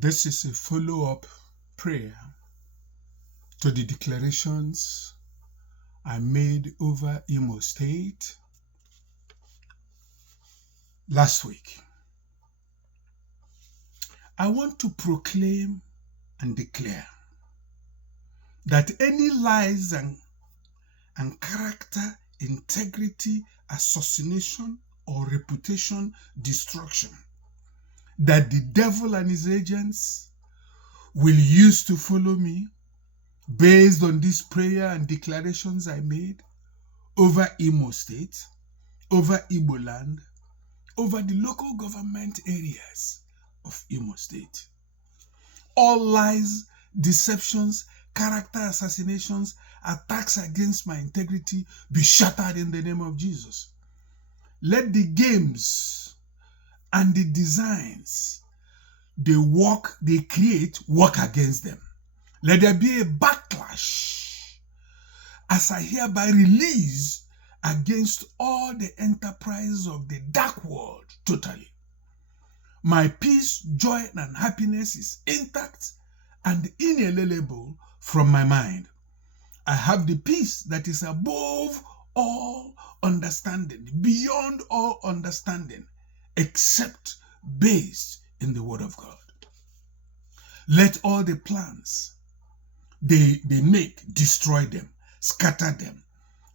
This is a follow-up prayer to the declarations I made over Imo State last week. I want to proclaim and declare that any lies and character, integrity, assassination, or reputation destruction that the devil and his agents will use to follow me based on this prayer and declarations I made over Imo State, over Igboland, over the local government areas of Imo State. All lies, deceptions, character assassinations, attacks against my integrity be shattered in the name of Jesus. Let the games and the designs they create work against them. Let there be a backlash as I hereby release against all the enterprise of the dark world totally. My peace, joy, and happiness is intact and inalienable from my mind. I have the peace that is above all understanding, beyond all understanding, except based in the Word of God. Let all the plans they make destroy them, scatter them.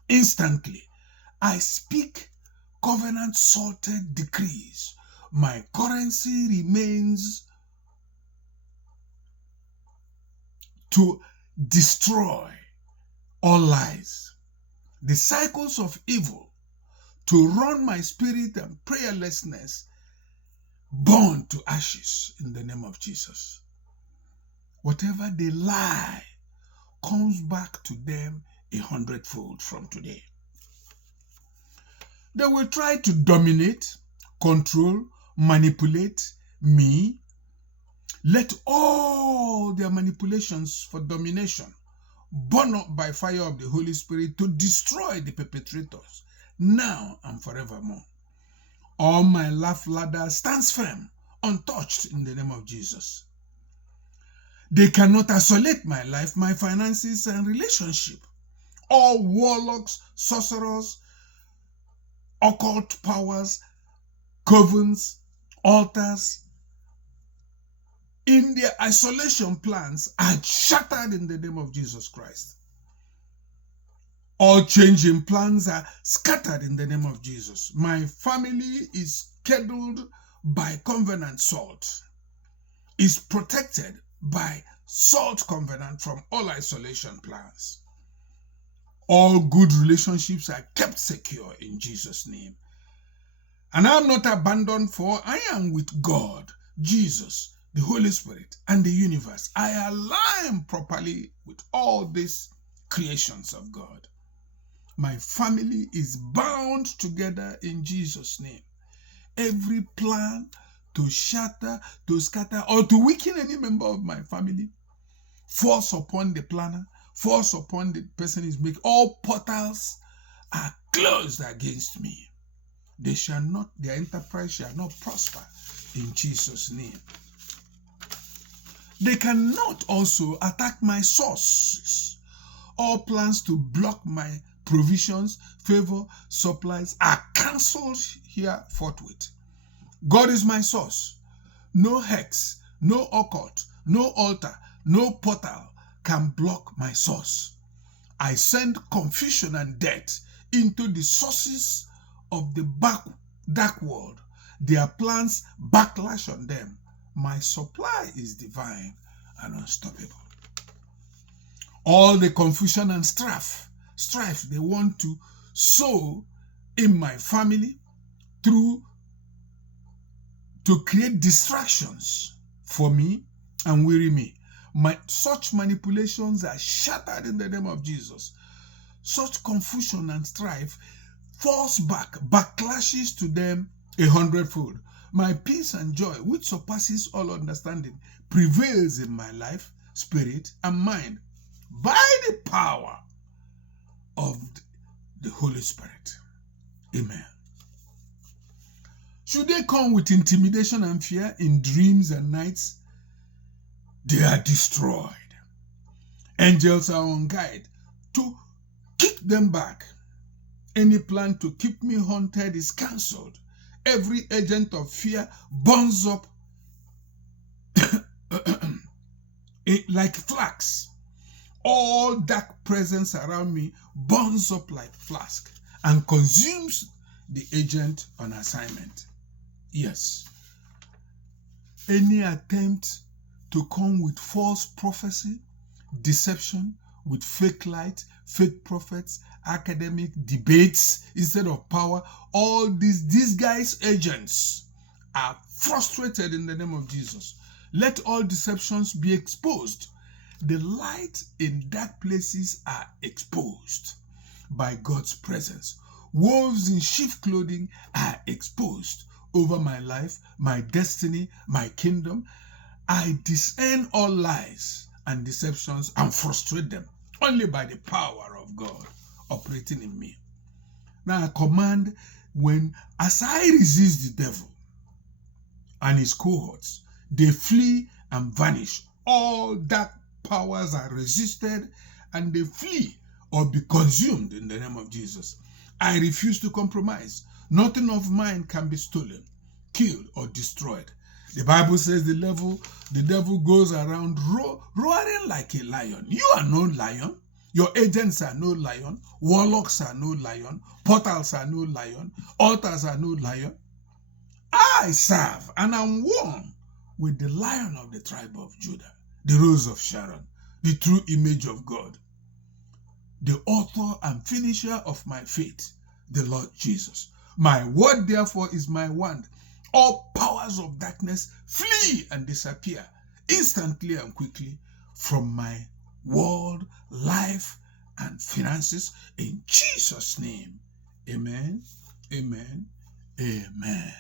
Instantly, I speak covenant-salted decrees. My currency remains to destroy all lies, the cycles of evil, to run my spirit and prayerlessness, burn to ashes in the name of Jesus. Whatever they lie comes back to them 100-fold from today. They will try to dominate, control, manipulate me. Let all their manipulations for domination burn up by fire of the Holy Spirit to destroy the perpetrators now and forevermore. All my life ladder stands firm, untouched in the name of Jesus. They cannot isolate my life, my finances, and relationship. All warlocks, sorcerers, occult powers, covens, altars, in their isolation plans are shattered in the name of Jesus Christ. All changing plans are scattered in the name of Jesus. My family is scheduled by covenant salt, is protected by salt covenant from all isolation plans. All good relationships are kept secure in Jesus' name. And I am not abandoned, for I am with God, Jesus, the Holy Spirit, and the universe. I align properly with all these creations of God. My family is bound together in Jesus' name. Every plan to shatter, to scatter, or to weaken any member of my family, force upon the planner, force upon the person is making, all portals are closed against me. Their enterprise shall not prosper in Jesus' name. They cannot also attack my sources. All plans to block my provisions, favor, supplies are cancelled here forthwith. God is my source. No hex, no occult, no altar, no portal can block my source. I send confusion and death into the sources of the dark world. Their plans backlash on them. My supply is divine and unstoppable. All the confusion and strife they want to sow in my family to create distractions for me and weary me. Such manipulations are shattered in the name of Jesus. Such confusion and strife falls backlashes to them 100-fold. My peace and joy, which surpasses all understanding, prevails in my life, spirit, and mind by the power of the Holy Spirit. Amen. Should they come with intimidation and fear in dreams and nights, they are destroyed. Angels are on guard to kick them back. Any plan to keep me haunted is cancelled. Every agent of fear burns up like flax. All dark presence around me burns up like flask and consumes the agent on assignment. Yes. Any attempt to come with false prophecy, deception, with fake light, fake prophets, academic debates instead of power, all these disguised agents are frustrated in the name of Jesus. Let all deceptions be exposed. The light in dark places are exposed by God's presence. Wolves in sheep clothing are exposed over my life, my destiny, my kingdom. I discern all lies and deceptions and frustrate them only by the power of God operating in me. Now I command, as I resist the devil and his cohorts, they flee and vanish. All dark powers are resisted and they flee or be consumed in the name of Jesus. I refuse to compromise. Nothing of mine can be stolen, killed, or destroyed. The Bible says the devil goes around roaring like a lion. You are no lion. Your agents are no lion. Warlocks are no lion. Portals are no lion. Altars are no lion. I serve and am one with the Lion of the tribe of Judah, the Rose of Sharon, the true image of God, the author and finisher of my faith, the Lord Jesus. My word, therefore, is my wand. All powers of darkness flee and disappear instantly and quickly from my world, life, and finances. In Jesus' name, amen, amen, amen.